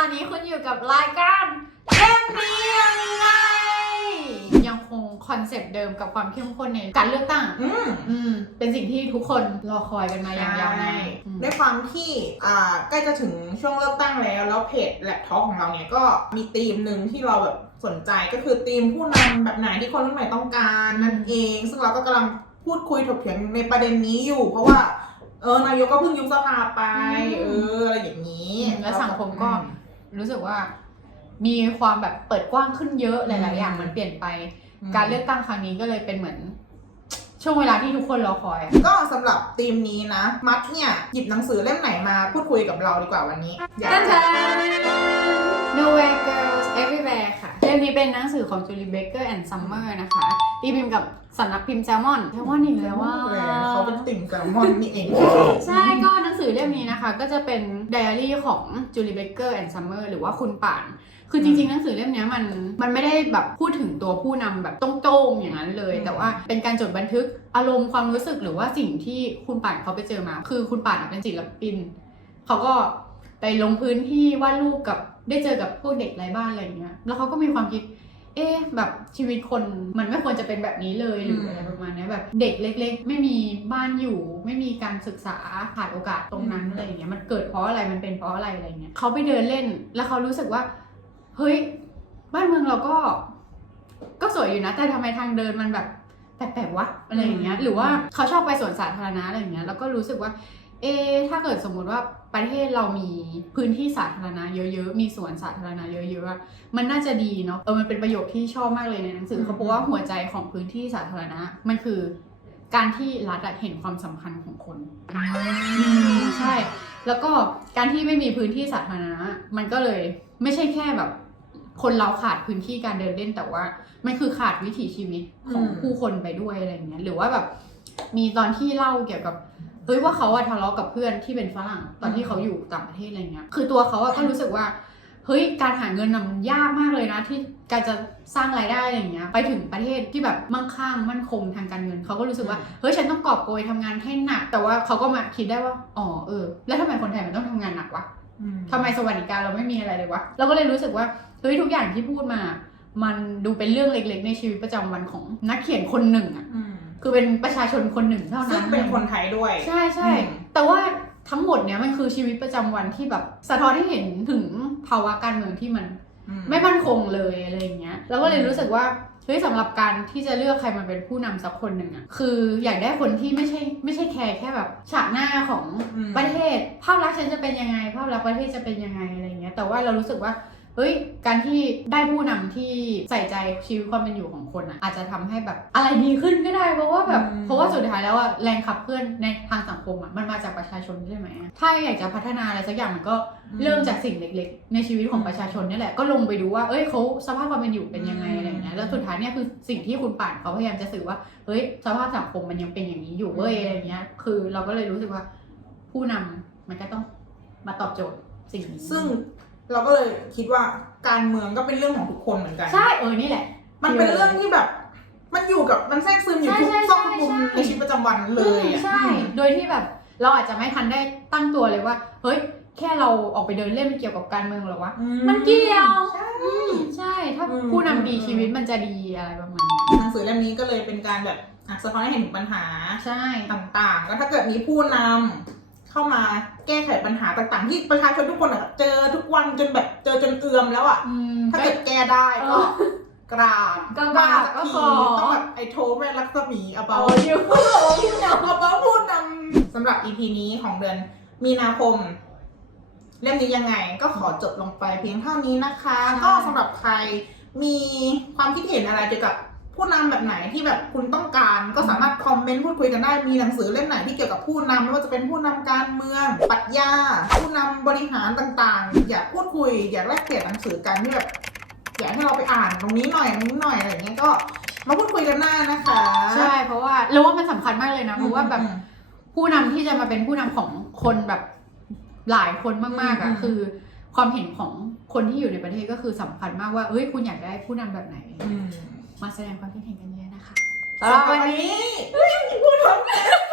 อนนี้คุณอยู่กับรายการเล่นมียังไงยังคงคอนเซปต์เดิมกับความเข้มข้นในการเลือกตั้ง อืม อืม เป็นสิ่งที่ทุกคนรอคอยกันมาอย่างยาวนานอืม ด้วยความที่อ่าใกล้จะถึงช่วงเลือกตั้งแล้ว แล้วเพจแล็ปท็อปของเราเนี่ยก็มีธีมหนึ่งที่เราแบบสนใจก็คือธีมผู้นำแบบไหนที่คนรุ่นใหม่ต้องการนั่นเอง ซึ่งเราก็กำลังพูดคุยถกเถียงในประเด็นนี้อยู่ เพราะว่าเออนายกก็เพิ่งยุบสภาไปเอออะไรอย่างนี้ และสังคมก็ รู้สึกว่ามีความแบบเปิดกว้างขึ้นเยอะหลาย ๆ อย่างมันเปลี่ยนไป การเลือกตั้งครั้งนี้ก็เลยเป็นเหมือน ช่วงเวลาที่ทุกคนรอคอยอะก็สำหรับธีมนี้นะ มัดเนี่ย หยิบหนังสือเล่มไหนมาพูดคุยกับเราดีกว่าวันนี้อยากท่านแทน Nowhere Girls Everywhere ค่ะ เล่มนี้เป็นหนังสือของ Julie Baker and Summer นะคะตีพิมพ์กับสำนักพิมพ์แซลมอนแซลมอนอีกแล้วว่า เขาเป็นติ่งแซลมอนนี่เอง ใช่ก็หนัง สือเล่มนี้นะคะก็จะเป็นไดอารี่ของ Julie Baker and Summer หรือว่าคุณป่าน คือจริงๆ หนังสือเล่มเนี้ยมันมันไม่ได้แบบพูดถึงตัวผู้นำแบบโต้งๆอย่างนั้นเลยอืมแต่ว่าเป็นการจดบันทึกอารมณ์ความรู้สึกหรือว่าสิ่งที่คุณป่านเขาไปเจอมา คือคุณป่านอะเป็นศิลปินเขาก็ไปลงพื้นที่วาดรูปกับได้เจอกับพวกเด็กไร้บ้านอะไรอย่างเงี้ยแล้วเขาก็มีความคิด เอ๊ะแบบชีวิตคนมันไม่ควรจะเป็นแบบนี้เลยหรืออะไรประมาณเนี้ยแบบเด็กเล็ก ๆ ไม่มีบ้านอยู่ ไม่มีการศึกษาขาดโอกาสตรงนั้นอะไรอย่างเงี้ยมันเกิดเพราะอะไรมันเป็นเพราะอะไรอะไรเงี้ยเขาไปเดินเล่นแล้วเขารู้สึกว่า เฮ้ย บ้านเมืองเราก็ ก็สวยอยู่นะ แต่ทำไมทางเดินมันแบบแปลกๆวะอะไรอย่างเงี้ยหรือว่าเขาชอบไปสวนสาธารณะอะไรอย่างเงี้ยแล้วก็รู้สึกว่า เอะถ้าเกิดสมมุติว่าประเทศเรามีพื้นที่สาธารณะเยอะๆ มีสวนสาธารณะเยอะๆอะมันน่าจะดีเนาะ เออ มันเป็นประโยคที่ชอบมากเลยในหนังสือเขาบอกว่าหัวใจของพื้นที่สาธารณะมันคือการที่รัฐอะเห็นความสำคัญของคนใช่ แล้วก็การที่ไม่มีพื้นที่สาธารณะมันก็เลยไม่ใช่แค่แบบ คนเราขาดพื้นที่การเดินเล่นแต่ว่ามันคือขาดวิถีชีวิตของอืมผู้คนไปด้วยอะไรเงี้ย หรือว่าแบบมีตอนที่เล่าเกี่ยวกับ เฮ้ยว่าเขาอะทะเลาะกับเพื่อนที่เป็นฝรั่งตอนที่เขาอยู่ต่างประเทศอะไรเงี้ยคือตัวเขาอะก็รู้สึกว่าเฮ้ยการหาเงินน่ะมันยากมากเลยนะที่การจะสร้างรายได้อะไรอย่างเงี้ยไปถึงประเทศที่แบบมั่งคั่งมั่นคงทางการเงินเขาก็รู้สึกว่าเฮ้ยฉันต้องกอบโกยทำงานให้หนัก แต่ว่าเขาก็มาคิดได้ว่าอ๋อเออ แล้วทำไมคนไทยมันต้องทำงานหนักวะทำไมสวัสดิการเราไม่มีอะไรเลยวะเราก็เลยรู้สึกว่าเฮ้ยทุกอย่างที่พูดมา มันดูเป็นเรื่องเล็กๆ ในชีวิตประจำวันของนักเขียนคนหนึ่งอะอืม คือเป็นประชาชนคนหนึ่งเท่านั้นซึ่งเป็นคนไทยด้วย ใช่ใช่อืมแต่ว่าทั้งหมดเนี้ยมันคือชีวิตประจำวันที่แบบสะท้อนให้เห็นถึงภาวะการเมืองที่มันอืไม่มั่นคงเลยอะไรอย่างเงี้ยแล้วก็เลยรู้สึกว่าเฮ้ยสำหรับการที่จะเลือกใครมาเป็นผู้นำสักคนหนึ่งอะคืออยากได้คนที่ไม่ใช่ไม่ใช่แค่แค่แบบฉากหน้าของอืมประเทศ ภาพลักษณ์ฉันจะเป็นยังไง ภาพลักษณ์ประเทศจะเป็นยังไงอะไรอย่างเงี้ยแต่ว่าเรารู้สึกว่า เฮ้ย การที่ได้ผู้นำที่ใส่ใจชีวิตความเป็นอยู่ของคนอะอาจจะทำให้แบบอะไรดีขึ้นก็ได้เพราะว่าแบบอืมเพราะว่าสุดท้ายแล้วอะแรงขับเคลื่อนในทางสังคมอะมันมาจากประชาชนใช่ไหมถ้าอยากจะพัฒนาอะไรสักอย่างมันก็เริ่มจากสิ่งเล็ก ๆ ในชีวิตของประชาชนนี่แหละก็ลงไปดูว่าเอ้ยเขาสภาพความเป็นอยู่เป็นยังไงอืมอะไรอย่างเงี้ยแล้วสุดท้ายเนี่ยคือสิ่งที่คุณป่านเขาพยายามจะสื่อว่าเฮ้ยสภาพสังคมมันยังเป็นอย่างนี้อยู่เว้ยอืมอะไรเงี้ย คือเราก็เลยรู้สึกว่าผู้นำมันก็ต้องมาตอบโจทย์สิ่งนี้ซึ่ง เราก็เลยคิดว่าการเมืองก็เป็นเรื่องของทุกคนเหมือนกัน ใช่เออนี่แหละ มันเป็นเรื่องที่แบบ มันอยู่กับมันแทรกซึมอยู่ทุกใช่ใช่ซอกทุกมุมใช่ในชีวิตประจำวันเลยอืมอะใช่ โดยที่แบบเราอาจจะไม่ทันได้ตั้งตัวเลยว่า เฮ้ย แค่เราออกไปเดินเล่นมันเกี่ยวกับการเมืองเหรอวะ อืมันเกี่ยวใช่ อืมใช่ ถ้าอืม ผู้นำดีชีวิตมันจะดีอะไรประมาณเนี้ยหนังสือเล่มนี้ก็เลยเป็นการแบบอะสะท้อนให้เห็นถึงปัญหา ใช่ ต่างๆ ก็ถ้าเกิดมีผู้นำ เข้ามาแก้ไขปัญหาต่างๆ ที่ประชาชนทุกคนอะเจอทุกวันจนแบบเจอจนเอือมแล้วอะอืมถ้าเกิดแก้ได้ก็เออกราบก็กราบสัก็ทีขอ ต้องแบบไอโทแม่รักษมีเอาเปาโอ้ยอยู่เอาเปาพูดนำสำหรับ EP นี้ของเดือนมีนาคม เล่มนี้ยังไงก็ขอจบลงไปเพียงเท่านี้นะคะ ใช่ ก็สำหรับใครมีความคิดเห็นอะไรเกี่ยวกับ ผู้นำแบบไหนที่แบบคุณต้องการก็สามารถคอมเมนต์พูดคุยกันได้มีหนังสือเล่มไหนที่เกี่ยวกับผู้นำไม่ว่าจะเป็นผู้นำการเมืองปรัชญาผู้นำบริหารต่างๆ อยากพูดคุยอยากแลกเปลี่ยนหนังสือกันที่แบบอยากให้เราไปอ่านตรงนี้หน่อยตรงนี้หน่อยอะไรอย่างเงี้ยก็มาพูดคุยกันได้นะคะ ใช่เพราะว่าเราว่ามันสำคัญมากเลยนะเพราะว่าแบบอืมผู้นำที่จะมาเป็นผู้นำของคนแบบหลายคนมากๆอือะมคือ ความเห็นของคนที่อยู่ในประเทศก็คือสำคัญมากว่าเอ้ยคุณอยากได้ผู้นำแบบไหนอื มมาแสดงความคิดเห็นกันเยอะนะคะ สำหรับวันนี้บ๊ายบาย